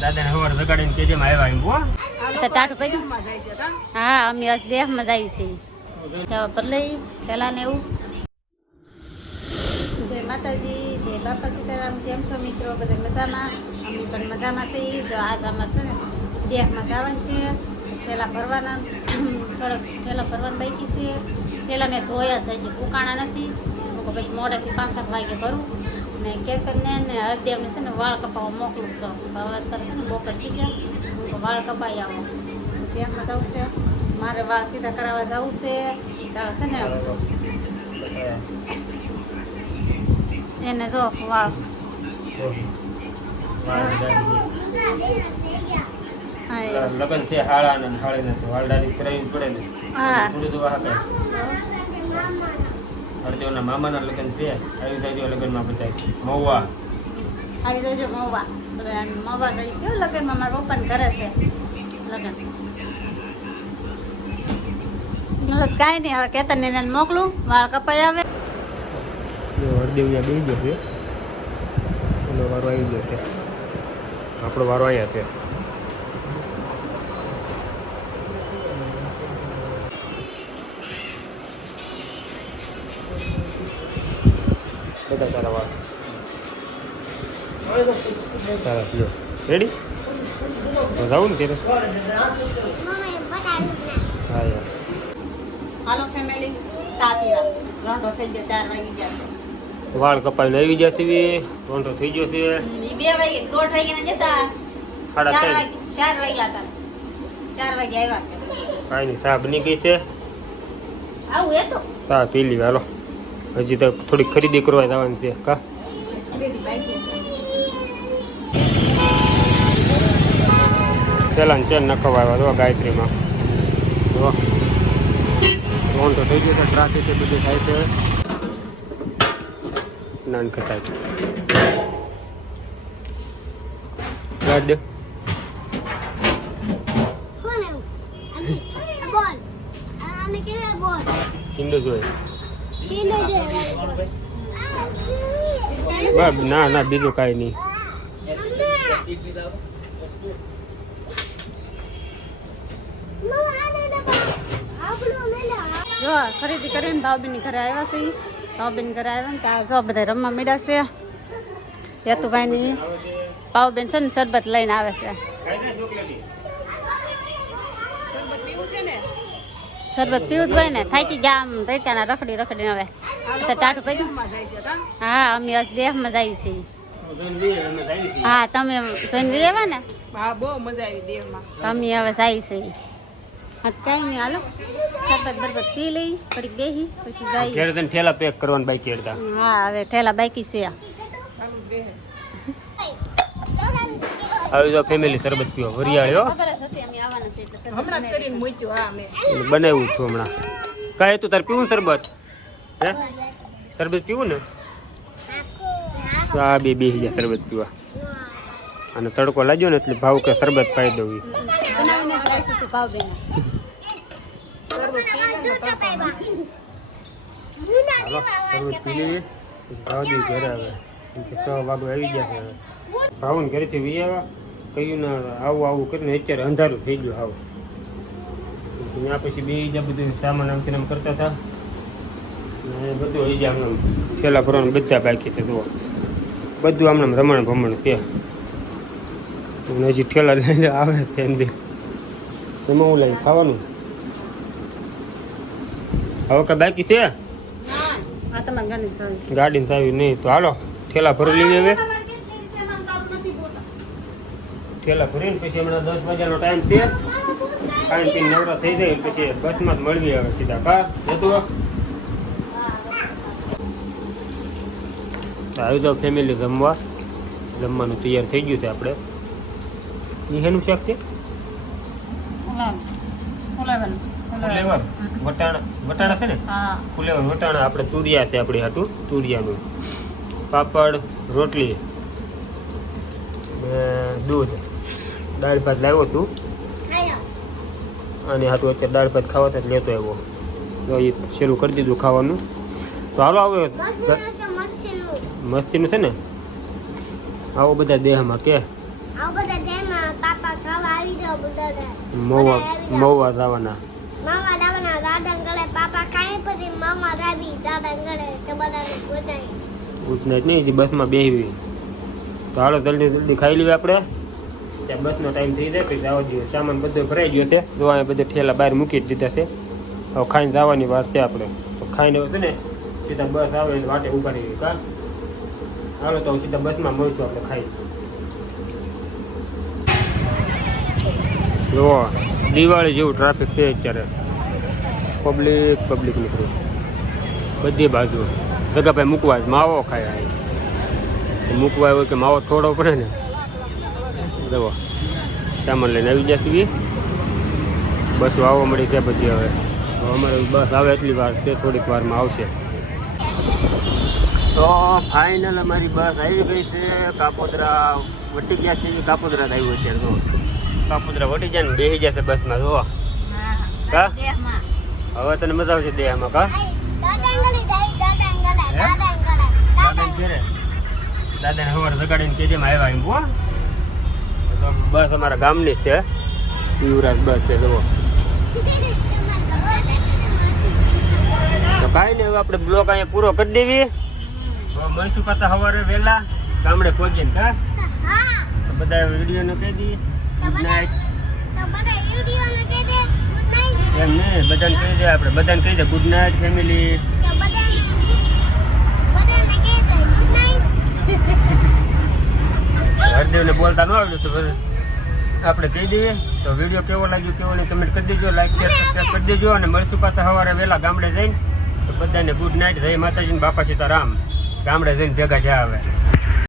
દાદાને હવાર જગાડીને કેજે માં આવ્યા એમ હો તો ટાટું પડી હા અમે આજ દેહમાં જાય છે જવા પર લઈ પેલા ને એવું જય માતાજી જય બાપા સીતારામ કેમ છો મિત્રો બધા મજામાં અમે પણ મજામાં છીએ જો આજ અમારે છે ને દેહમાં જવાનું છે પહેલાં ભરવાના થોડોક પહેલાં ભરવાનું બાકી છે પહેલાં મેં ધોયા છે હજી ઉકાણા નથી પછી મોડેથી 5-7 વાગે ભરું ને કેતનને ને હરદેવને છે ને વાળ કપાવવા મોકલું છું હવે અત્યારે છે ને બપોર થઈ ગયા હું વાળ કપાઈ આવું દેહમાં જવું છે મારે વાળ સીધા કરાવવા જવું છે છે ને એને જો વાળ લગન છે હાળા ને હાળે ને વાળદારી કરાવી પડે ને થોડું તો વાહ કરે હરદેવના મામાના લગન છે આવી જાય લગનમાં બધા મહુવા આવી જજો મહુવા મહુવા જાય છે લગનમાં મારા પપ્પાને ઘરે છે લગન કાંઈ નહીં હવે કેતન એને મોકલું વાળ કપાઈ આવે હરદેવ અહીંયા બેસી ગયો છે એનો વારો આવી ગયો છે આપણો વારો અહીંયા છે બધા સારા વાળ સારા છે રેડી જાવું ને ત્યારે હા યાર હાલો ફેમિલી ચા પીવા રોંઢો થઈ ગયો 4 વાગી ગયા વાળ કપાઈને આવી ગયા છે રોંઢો થઈ ગયો છે 2 વાગે રોટ વાગીને જતા 4 વાગ્યા હતા 4 વાગે આવ્યા છે કાંઈ નહીં ચા બની ગઈ છે આવું એ તો ચા પી લી હાલો હજી તો થોડી ખરીદી કરવા જવાની છે કા પેલા ચેન નખવા આવ્યા તો ગાયત્રીમાં જો રોંઢો થઈ ગયો છે ટ્રાફિક છે બધું થાય છે નાન ખટાય છે રાત દે કિંડો જોઈએ ના ના બીજું કાંઈ નહીં જો ખરીદી કરીને ભાવબેનની ઘરે આવ્યા છે ભાવબેન ઘરે આવ્યા ને ત્યાં જો બધા રમવા મીડા છે યતુભાઈની ભાવબેન છે ને શરબત લઈને આવે છે શરબત પીવું જ હોય ને થાકી ગયા આમ તડકાના રખડી રખડીને હવે ટાટું પડી હા અમે આજ દેહમાં જઈએ છીએ હા તમે જઈને લેવા ને હા બહુ મજા આવી દેહમાં અમે હવે જઈએ છીએ કઈ નહીં હાલો શરબત બરબત પી લઈ થોડીક બેસી પછી જઈએ ઠેલા પેક કરવાનું બાઈક કેડતા હા હવે ઠેલા બાકી છે આવી જાવ ફેમિલી શરબત પીવો વરિયાળ્યો હમણાં કરીને મૂક્યું હા મેં બનાવ્યું છું હમણાં કાંઈ તું તારે પીવું શરબત હે શરબત પીવું ને આ બેસી ગયા શરબત પીવા અને તડકો લાગ્યો ને એટલે ભાવ કે શરબત પાઈ દઉં હાલો શરબત પી લઈએ ભાવજી ઘરે આવે 6 વાગે આવી ગયા છે ભાવને ઘરેથી વી આવ્યા કહ્યું ને આવું કરીને અત્યારે અંધારું થઈ ગયું આવું ત્યાં પછી બીજા બધું સામાન આમથી આમ કરતા હતા ને બધું હજી આમ પેલા ભરવાનું બધા બાકી છે જુઓ બધું આમ રમણ ભમણ છે હજી ઠેલા લઈને આવે છે અંદર એમાં હું લઈ ખાવાનું હવે કે બાકી છે ગાડીને ચાવી નહીં તો હાલો ઠેલા ભરી લઈએ હવે ઠેલા ભરીને પછી હમણાં 10 વાગ્યાનો ટાઈમ છે ખાઈને પીને નવરા થઈ જાય પછી બસમાં જ મળવી આવે સીધા કા જતું આવી જાવ ફેમિલી જમવાનું તૈયાર થઈ ગયું છે આપણે એ શેનું શાક છે વટાણા છે ને ફુલેવર વટાણા આપણે તુરિયા છે આપણી હાટું તુરિયાનું પાપડ રોટલી દૂધ દાળ ભાત લાવ્યો છું અને હાટું અત્યારે દાળ ભાત ખાવા તો લેતો આવ્યો એ શરૂ કરી દીધું ખાવાનું તો હાલો આવો મસ્તીનું છે ને આવો બધા દેહમાં કે મહુવા જવાના મામા દાવાના દાદા ગળે પાપા કાઈ પછી મામા દાદી દાદા ગળે તે બધાને ગોતાઈ ઉઠને જ નહીં બસમાં બેસવી તો હાલો જલ્દી ખાઈ લઈએ આપણે ત્યાં બસનો ટાઈમ થઈ જાય પછી જવા જોઈએ સામાન બધો ભરાઈ ગયો છે જો અહીંયા બધે ઠેલા બહાર મૂકી જ દીધા છે હવે ખાઈને જવાની વાર છે આપણે તો ખાઈને છે ને સીધા બસ આવે એટલે વાટે ઊભા રહી કા હાલો તો સીધા બસમાં મળશું આપણે ખાઈ જો દિવાળી જેવું ટ્રાફિક છે અત્યારે પબ્લિક નીકળ્યું બધી બાજુ જગાભાઈ મૂકવા માવો ખાય મૂકવા હોય કે માવો થોડો પડે ને જવો સામાન લઈને આવી જશે બસ આવવા મળી ત્યાં પછી હવે અમારે બસ આવે એટલી વાર તે થોડીક વારમાં આવશે તો ફાઇનલ અમારી બસ આવી ગઈ છે કાપોદરા વટી ગયા છે કાપોદરા આવ્યું અત્યારે તો કાપોદરા વટી જાય ને બેસી જશે બસમાં જો કા હવે તને મજા આવશે દેહમાં કા દાદાને સવાર જગાડીને કેજેમાં આવ્યા એમ હો તો બસ અમારા ગામની છે યુવરાજ બસ છે જુઓ તો કાંઈ નહીં હવે આપણે બ્લોક અહીંયા પૂરો કરી દેવી મળશું પાછા સવારે વહેલા ગામડે પહોંચીને કા તો બધા વિડીયોને કહી દઈએ ગુડ નાઇટ એમ નહીં બધાને કહી દે આપણે બધાને કહી દે ગુડ નાઇટ ફેમિલી હરદેવને બોલતા ન આવડ્યું તો આપણે કહી દઈએ તો વિડીયો કેવો લાગ્યો કેવો નહીં કમેન્ટ કરી દેજો લાઈક શેર સબસ્ક્રાઈબ કરી દેજો અને મળશું પાછા સવારે વહેલા ગામડે જઈને તો બધાને ગુડ નાઇટ જય માતાજી બાપા સીતારામ ગામડે જઈને ભેગા જ્યાં આવે